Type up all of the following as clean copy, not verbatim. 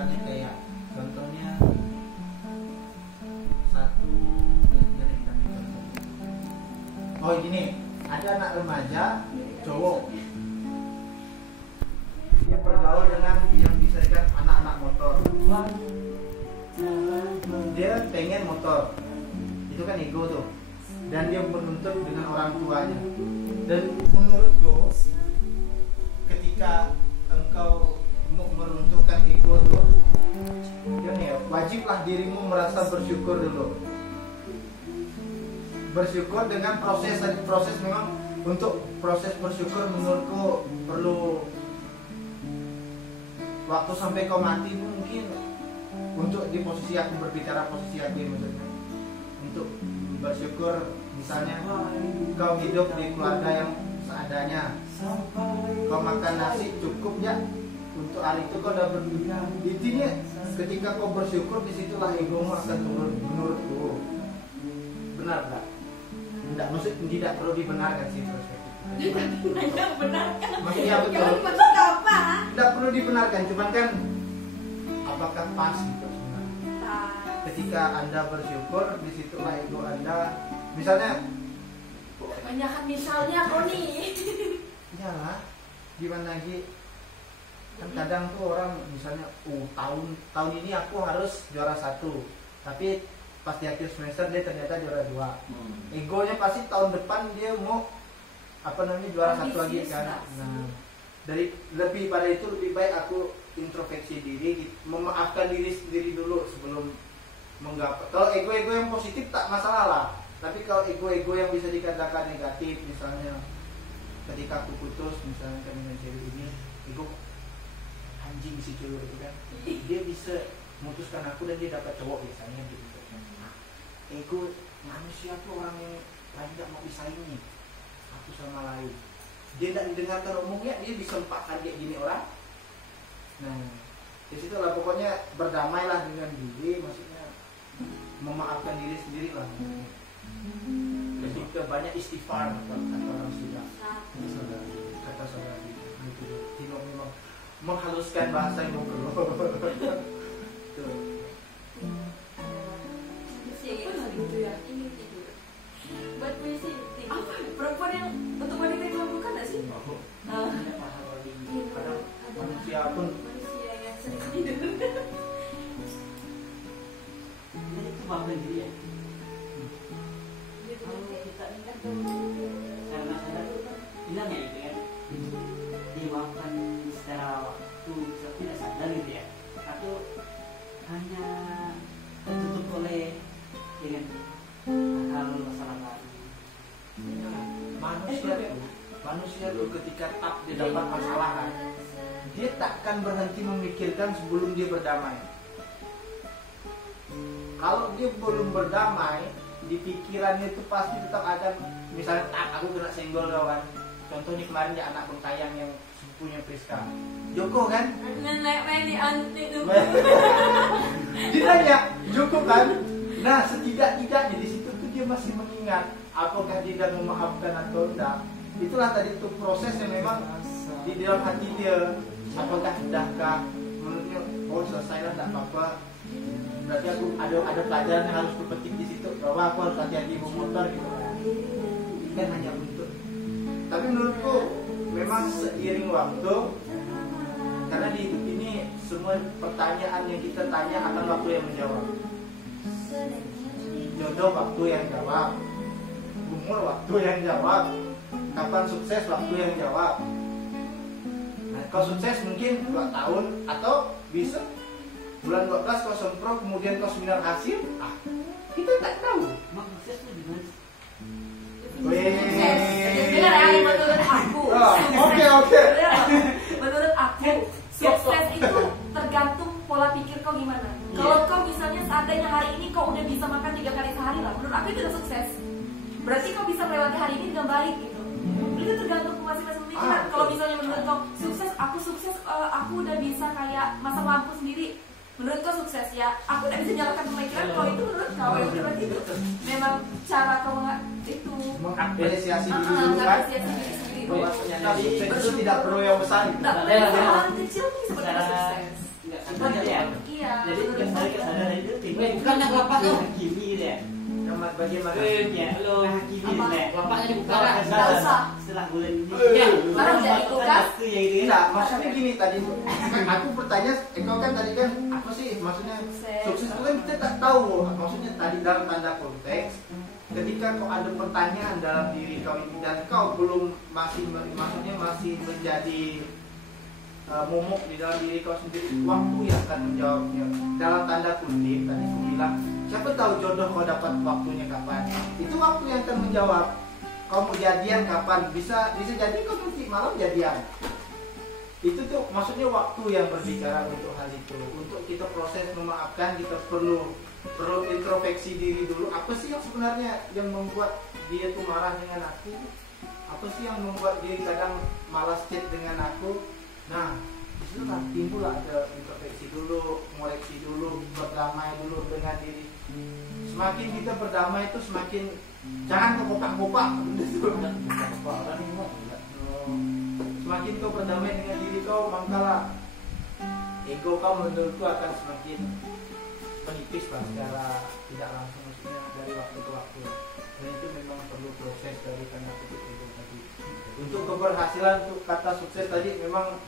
misalnya kayak contohnya satu oh gini, ada anak remaja cowok dia bergaul dengan yang bisa dikatakan anak-anak motor, dia pengen motor, itu kan ego tuh, dan dia menuntut dengan orang tuanya. Dan menurutku ketika engkau meruntuhkan ego tuh, ya, wajiblah dirimu merasa bersyukur dulu. Bersyukur dengan proses memang untuk proses bersyukur menurutku perlu waktu sampai kau mati mungkin untuk di posisi aku berbicara posisi aku maksudnya untuk bersyukur misalnya kau hidup di keluarga yang seadanya, kau makan nasi cukup ya untuk hari itu kau udah berdunia. Intinya ketika kau bersyukur disitulah egomu akan turun menurutku. Benar tak? Tidak, maksud tidak perlu dibenarkan sih perspektif. Nanya benarkan. Maksudnya betul. Betul apa? Tidak perlu dibenarkan, cuman kan apakah pas gitu sebenarnya? Ketika Anda bersyukur, disitulah ego Anda. Misalnya, kebanyakan misalnya kok nih. iyalah, gimana lagi? Kan kadang tuh orang misalnya, tahun ini aku harus juara 1, tapi pas di akhir semester dia ternyata juara 2. Egonya pasti tahun depan dia mau juara 1 lagi kan. Nah, dari lebih pada itu lebih baik aku introspeksi diri, memaafkan diri sendiri dulu sebelum menggapai. Kalau ego-ego yang positif tak masalah lah, tapi kalau ego-ego yang bisa dikatakan negatif, misalnya ketika aku putus misalnya kan dengan cewek ini, ego anjing si cewek itu kan, dia bisa memutuskan aku dan dia dapat cowok misalnya gitu. Ego manusia tuh orang yang lain gak mau disaingi aku sama lain, dia tidak mendengarkan omongnya, dia bisa 4 kali kayak gini orang. Nah disitulah pokoknya berdamailah dengan diri, maksudnya memaafkan diri sendiri lah. Jadi banyak istighfar kata orang sudah kata saudara itu Tino memang menghaluskan bahasa yang ngobrol. Gitu ya, ini tidur. Buat puisi tidur. Apa? Perempuan yang untuk wanita itu bukan nggak sih? Manusia pun manusia yang sering tidur. Jadi itu bangun diri ya. Kalau kita ini kan karena sadar bilang ya itu kan dilakukan secara waktu tidak sadar gitu ya, atau hanya tertutup oleh dengan hal masalah lain. Manusia tuh ketika dia dapat masalah kan, dia takkan berhenti memikirkan sebelum dia berdamai. Kalau dia belum berdamai, di pikirannya itu pasti tetap akan, misalnya aku kena senggol kawan. Contohnya kemarin dia anak Bentayang yang sepupunya Priska, Joko kan? Nenek main di anti tuh. Dia nanya Joko kan? Nah setidak-tidaknya di situ tuh dia masih mengingat apakah dia sudah memaafkan atau tidak. Itulah tadi tuh proses yang memang di dalam hati dia. Apakah sudahkah menurutnya oh selesailah tidak apa-apa. Berarti aku ada pelajaran yang harus kupetik di situ bahwa aku harus hati-hati bawa motor gitu. Kan hanya untuk. Tapi menurutku memang seiring waktu, karena di hidup ini semua pertanyaan yang kita tanya akan waktu yang menjawab. Jodoh waktu yang jawab, umur waktu yang jawab, kapan sukses waktu yang jawab. Nah, kau sukses mungkin 2 tahun atau bisa bulan 12 kau sempro kemudian kau seminar hasil, kita tak tahu. Mak sukses itu di mana? Benar ya, menurut aku. Oke. Menurut aku, sukses itu tergantung pola pikir kau gimana. Kalau kau misalnya seandainya hari ini kau udah bisa makan 3 kali sehari lah, menurut aku itu udah sukses. Berarti kau bisa melewati hari ini dengan baik gitu. Itu tergantung masing-masing pikiran. Kalau misalnya menurut kau sukses, aku udah bisa kayak masak lampu sendiri. Menurut kau sukses ya, aku udah bisa jalankan pemikiran. Kalau itu menurut kau ya udah berarti itu memang cara kau itu mengapresiasi diri dulu kan. Bahwa ternyata sukses itu tidak perlu yang besar. Tidak perlu hal kecil nih sebenarnya sukses. Sadar ya. Iya. Jadi dari kesadaran itu timbul bukan yang bapak tuh. Hakimi deh. Selamat bagaimana? Ya, lo hakimi Apa? deh. Bapaknya dibuka. Nggak usah. Setelah bulan ini. Ya, baru jadi kulkas. Waktu ya gitu. Enggak, maksudnya gini tadi tuh. Aku bertanya, kau kan tadi kan apa sih maksudnya sukses itu kan kita tak tahu. Maksudnya tadi dalam tanda konteks ketika kau ada pertanyaan dalam diri kau ini dan kau belum maksudnya masih menjadi momok di dalam diri kau sendiri, waktu yang akan menjawabnya. Dalam tanda kutip tadi aku bilang, siapa tahu jodoh kau dapat waktunya kapan. Itu waktu yang akan menjawab. Kau mau jadian kapan? Bisa jadi kau nanti malam jadian. Itu tuh maksudnya waktu yang berbicara untuk hal itu. Untuk kita proses memaafkan, kita perlu introspeksi diri dulu. Apa sih yang sebenarnya yang membuat dia tuh marah dengan aku? Apa sih yang membuat dia kadang malas chat dengan aku? Nah, disitu lah timbul ada introspeksi dulu, ngoreksi dulu, berdamai dulu dengan diri. Semakin kita berdamai itu semakin jangan kekopak-kopak. Semakin kau berdamai dengan diri kau, maka ego kau menurutku akan semakin menipis lah secara tidak langsung, maksudnya dari waktu ke waktu. Dan itu memang perlu proses dari tanda kutip itu tadi. Untuk keberhasilan, untuk kata sukses tadi memang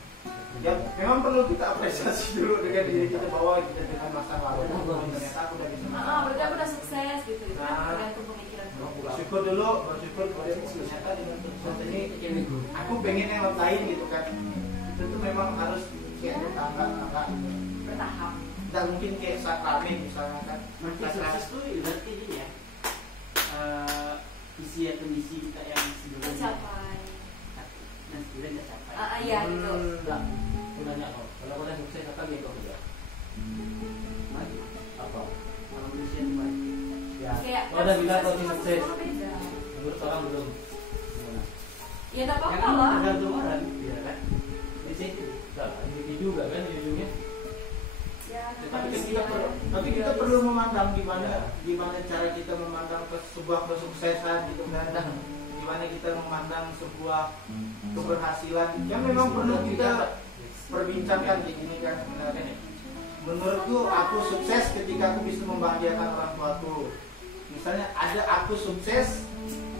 ya memang perlu kita apresiasi dulu dengan diri kita bahwa kita dengan masa lalu ternyata aku udah bisa. Berarti aku udah sukses gitu kan, tergantung pemikiran. Bersyukur dulu, bersyukur ternyata dengan sukses ini aku pengen yang lain gitu kan. Itu tuh memang harus kayak tangga Bertahap. tidak mungkin kayak sakramen misalnya kan. Nanti sukses tuh berarti ini ya. Visi atau misi kita yang sebelumnya Tercapai. dan sebelumnya tercapai. Iya gitu. Enggak. Aku nanya kau, kalau kau udah sukses apa gitu kerja? Maju. Apa? Kalau manusia itu maju. Ya. Kayak Kau udah bilang kau sukses sukses. itu beda. Menurut orang belum. Gimana? Ya tak apa-apa Kan lah. tergantung orang, ya kan? Di situ. Enggak, ini juga kan ujungnya. Ya, Tapi kan kita perlu memandang gimana cara kita memandang sebuah kesuksesan gitu kan. Gimana kita memandang sebuah keberhasilan yang memang perlu kita perbincangkan kayak gini kan sebenarnya. Menurutku aku sukses ketika aku bisa membahagiakan orang tuaku. Misalnya ada aku sukses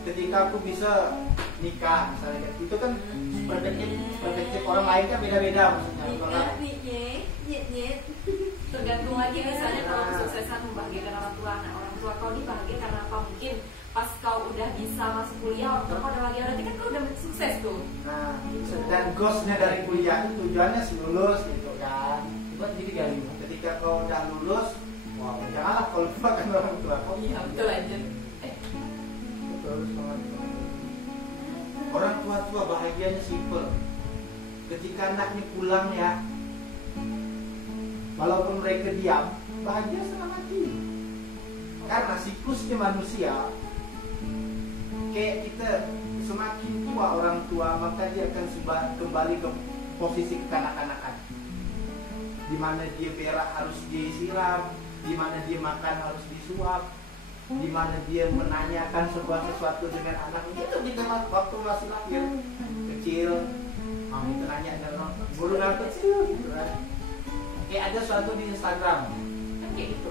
ketika aku bisa nikah misalnya. Itu kan perspektif orang lain kan beda-beda maksudnya. Kalau tergantung lagi misalnya kalau kesuksesan membahagiakan orang tua. Nah, orang tua kau ini bahagia karena apa? Mungkin pas kau udah bisa masuk kuliah, orang tua kau udah bahagia, berarti kan kau udah sukses tuh. nah, dan goalsnya dari kuliah itu tujuannya sih lulus gitu kan. Coba jadi kali. Ketika kau udah lulus, wah janganlah kau lupakan orang tua kau. Iya, betul aja. Betul banget. Orang tua bahagianya simple. Ketika anaknya pulang ya, walaupun mereka diam, bahagia setengah mati. Karena siklusnya manusia, kayak kita semakin tua orang tua, maka dia akan kembali ke posisi kekanak-kanakan. Di mana dia berak harus disiram, di mana dia makan harus disuap, di mana dia menanyakan sesuatu dengan anak itu kita waktu masih lahir kecil, mami itu nanya dengan burung kecil gitu kan. Kayak ada suatu di Instagram kan kayak gitu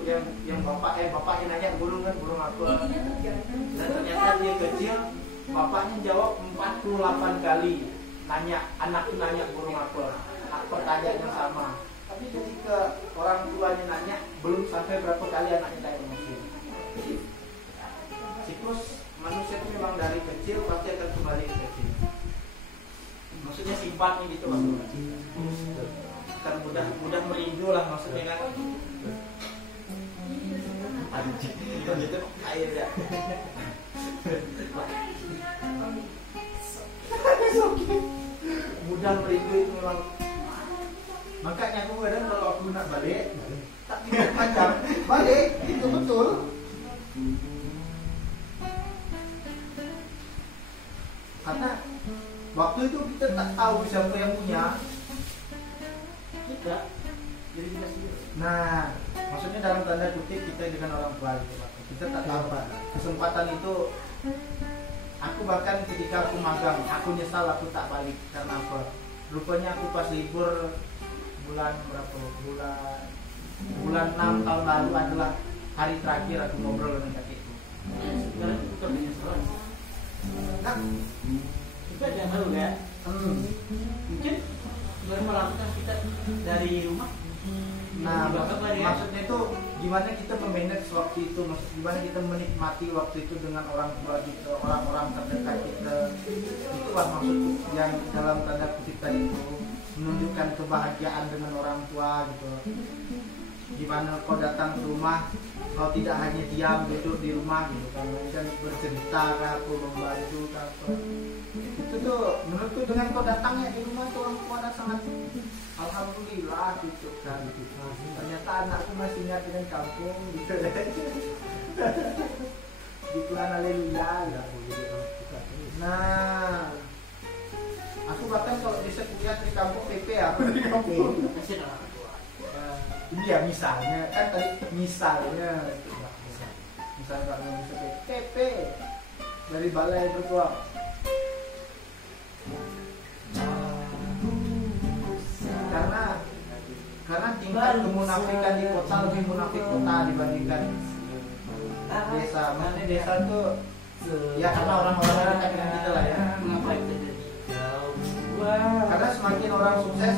yang bapaknya nanya burung apa Intinya tergantung. dan ternyata dia kecil bapaknya jawab 48 kali nanya burung apa pertanyaan yang sama, tapi ketika orang tuanya nanya belum sampai berapa kali anaknya tanya emosi. Siklus manusia itu memang dari kecil pasti akan kembali ke kecil, maksudnya sifatnya gitu kan mudah merindu lah maksudnya kan. Anjing gitu air ya. Mudah merindu itu memang. Makanya aku kadang kalau aku nak balik tak pikir panjang balik itu betul. Karena waktu itu kita tak tahu siapa yang punya. Kita jadi kita sendiri. Nah, maksudnya dalam tanda kutip kita dengan orang tua itu, kita tak tahu Pak. Kesempatan itu aku bahkan ketika aku magang, aku nyesal aku tak balik karena apa? Rupanya aku pas libur bulan berapa bulan 6 tahun lalu adalah hari terakhir aku ngobrol dengan kakekku. Sekarang itu menyesal. Nah, Kita jangan tahu ya. Mungkin baru melakukan kita dari rumah. nah Dibakar lagi ya. maksudnya itu gimana kita memanage waktu itu, gimana kita menikmati waktu itu dengan orang tua kita, orang-orang terdekat kita. Itu lah maksud yang dalam tanda kutip tadi itu, menunjukkan kebahagiaan dengan orang tua gitu. Gimana kau datang ke rumah, kau tidak hanya diam duduk di rumah gitu kan, dan bercerita ke aku, membantu ke apa. Itu tuh menurutku dengan kau datangnya di rumah tuh orang tua ada sangat alhamdulillah gitu kan. Ternyata anakku masih ingat dengan kampung gitu. Gitu kan, haleluya gitu. Nah, aku bahkan kalau bisa kuliah di kampung PP ya, aku di kampung. Kasih orang tua. Iya misalnya kan tadi misalnya kalau bisa PP dari balai bertuah. Karena tingkat kemunafikan di kota lebih munafik kota dibandingkan desa. Maksudnya desa tuh ya karena orang-orang dekat dengan kita lah ya. Mengapa itu jadi jauh? Karena semakin orang sukses,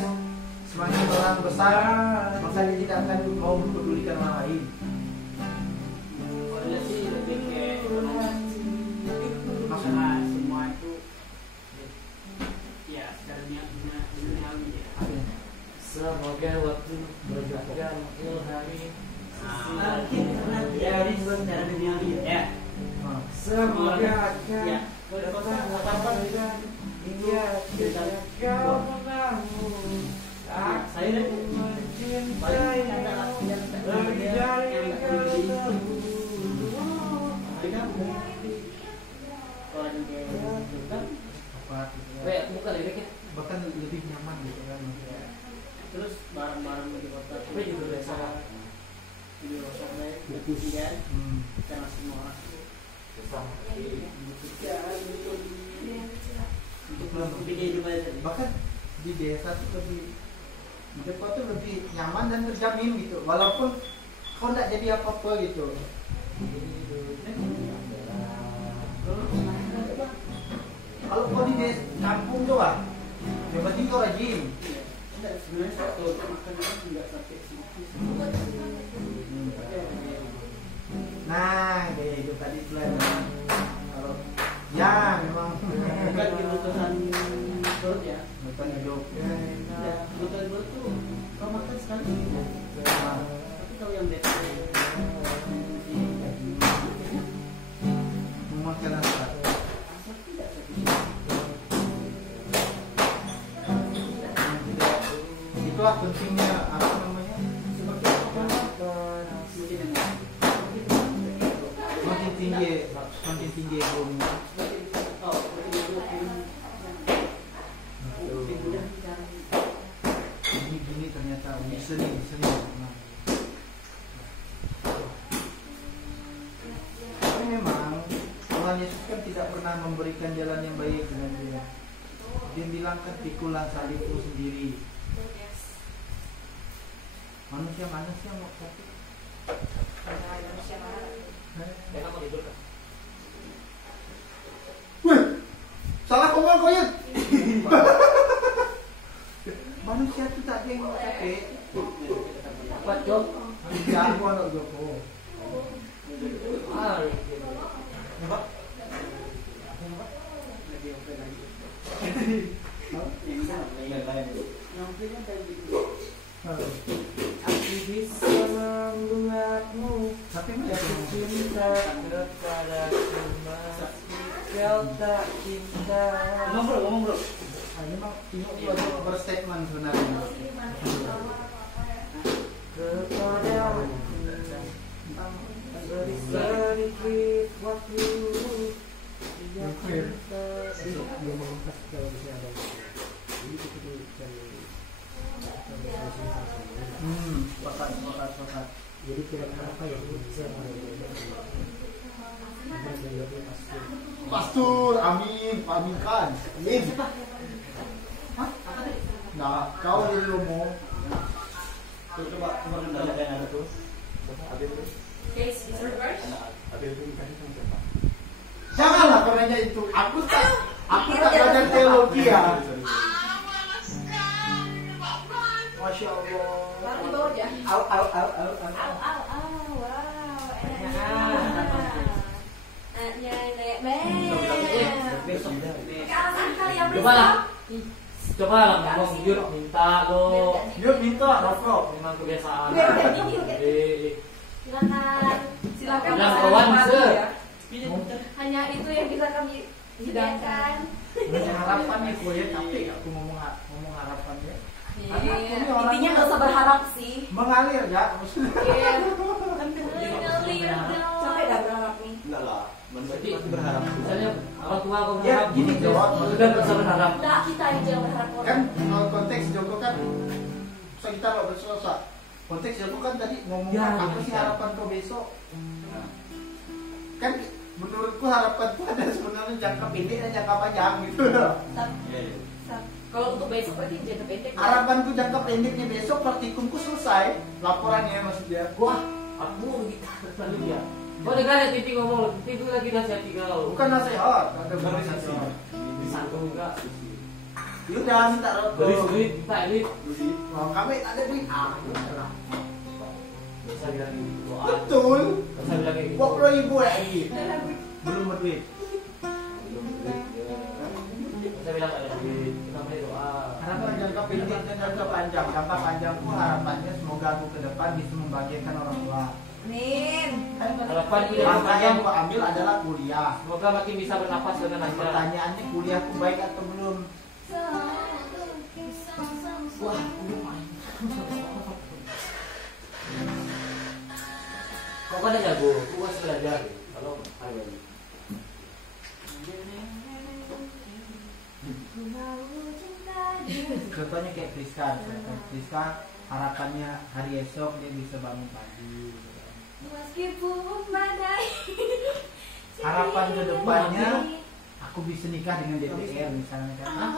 semakin orang besar, maka dia tidak akan mau mempedulikan orang lain. Kalau sih lebih kayak masalah semua itu ya secara duniawi ya. Semoga waktu berjalan ilhami Mungkin karena dari secara duniawi ya. semoga Ya. Kalau kapan hingga kau menangmu. saya Mencintai lebih dari kau. Bukan liriknya. Bahkan lebih nyaman gitu kan. Terus barang-barang di kota Tapi juga biasa. video sampai kemudian karena semua orang untuk bikin hidup aja tadi. Bahkan di desa tuh lebih hidup kau tuh lebih nyaman dan terjamin gitu, walaupun kau nggak jadi apa-apa gitu. Kalau kau di desa kampung tuh lah, yang penting kau rajin. Enggak, sebenarnya satu makan itu nggak sampai sedikit. Nah, kayak itu tadi plan. Kalau ya memang Bukan kebutuhan perut ya. bukan hidup. Ya, kebutuhan perut tuh kau makan sekali. Tapi kalau yang beda Memakan apa? tidak Itulah pentingnya apa namanya? Makin tinggi bumi. Gini ternyata seni. Nah. Tapi memang Tuhan Yesus kan tidak pernah memberikan jalan yang baik dengan dia. Dia bilang kan pikulah salibku sendiri. Manusia mana sih yang mau sakit? Dia mau tidur kan? Wih, salah ngomong kau ya. Manusia itu tak ada yang mau sakit. apa Jok? Ya, aku anak Joko. Nampak? Lagi oke lagi. Hah? Yang penting tadi Aku bisa membuatmu Tapi mana jatuh itu? cinta kepadaku meski kau tak cinta. ngomong bro. Ah, ini mah ini ada berstatement sebenarnya. Kepadaku beri sedikit waktu dia cinta. Dia mengungkap kalau di sini ada ini kita cari Sepakat. jadi kira-kira apa yang bisa Pastur, amin, paminkan. Amin. Hah? Nah, kau jadi lomo. coba merendah dan ada tuh. Habis itu. Case is reversed. Habis itu dikasih sama siapa? Janganlah kau nanya itu. Aku tak belajar teologi ya. Masya Allah. Taruh di bawah aja. Au. Au, wow, enak. Anaknya nenek Besok deh. Alasan kali yang Coba lah. Coba lah ngomong jujur minta lo. Dia minta rokok. Memang kebiasaan. Silakan. Silakan. Bilang Mas, kawan, ada Se. ya. Hanya itu yang bisa kami sediakan. Harapannya gue ya, tapi aku ngomong harapannya. Intinya nggak usah berharap sih. Mengalir ya maksudnya. Iya. Mengalir dong. Capek dah berharap nih. Enggak lah, masih berharap. Misalnya orang tua kau Ya, berharap gini, jawab. sudah bisa berharap. Enggak, kita aja yang berharap orang. Kan kalau konteks Joko kan so kita lo berselesai. Konteks Joko kan tadi ngomong Ya, apa sih ya. harapan kau besok? Kan menurutku harapan itu ada sebenarnya jangka pendek dan jangka panjang gitu. Kalau untuk besok berarti jangka pendek. Harapanku jangka pendeknya besok praktikumku selesai laporannya maksudnya. Wah, aku kita lalu dia. Kau dengar ya TV ngomong, TV lagi nasihati kau. Bukan nasihat, ada bukan nasihat. Disangkung enggak? Ya udah minta rokok. Duit, tak duit. Wah, kami tak ada duit. Ah, udahlah. Bisa bilang gitu. Betul. Bisa bilang gitu. 40.000 lagi. Belum berduit. Bisa bilang ada duit. Namanya doa. Harapan jangka pendek dan jangka panjang. Jangka panjangku harapannya semoga aku ke depan bisa membahagiakan orang tua. Amin. Harapan kuliah Langkah panjang. yang aku ambil adalah kuliah. Semoga makin bisa bernapas dengan lancar. Pertanyaannya kuliahku baik atau belum? Wah, aku main. Kau kan jago, aku masih belajar. Kalau hari ini. Contohnya kayak Priska. Priska harapannya hari esok dia bisa bangun pagi. Meskipun badai. Harapan ke depannya aku bisa nikah dengan DPR misalnya kan. Hah?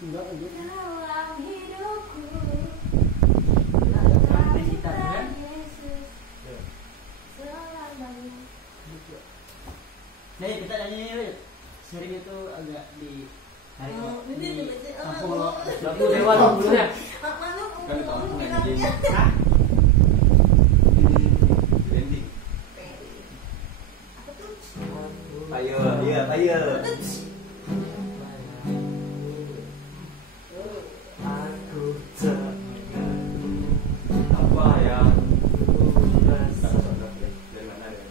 Enggak lanjut. Dalam hidupku. Kan? Nih kita nyanyi sering itu agak di hari Lagu Dewa dulu ya. kan di kampung yang di landing. Ayo, iya, ayo. Aku tak Apa yang dari mana dari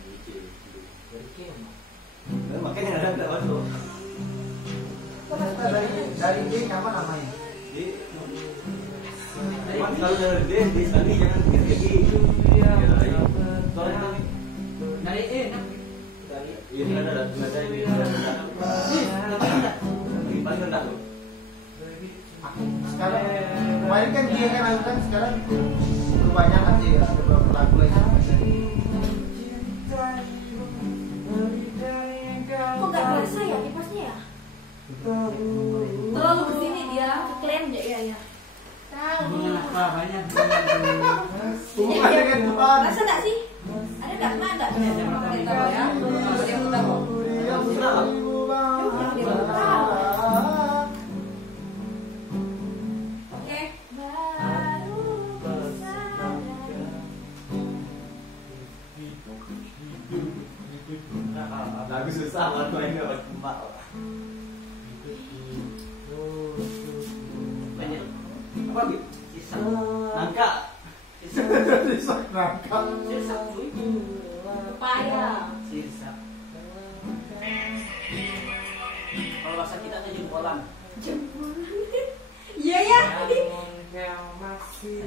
makanya ada tak masuk. Dari dia nyaman namanya. Kalau dari dia di sekali jangan gigi. Soalnya dari ini ada ini paling rendah tuh. Sekarang kemarin kan dia kan lakukan sekarang kebanyakan sih ada beberapa lagu lagi. Kok gak berasa ya kipasnya ya? Terlalu kesini dia, keklaim ya ya. Apa banyak. Hubungan dengan Tuhan. Rasa gak sih? Ada gak? Ada. Kita ya. Dia putar kok. Oke. Lagu susah lagu ini dapat emak. Apa lagi? Sisa. Nangka. Sisa nangka. Sisa cuy. Pepaya. Sisa. Kalau bahasa kita tuh jempolan. Iya ya. Namun kau masih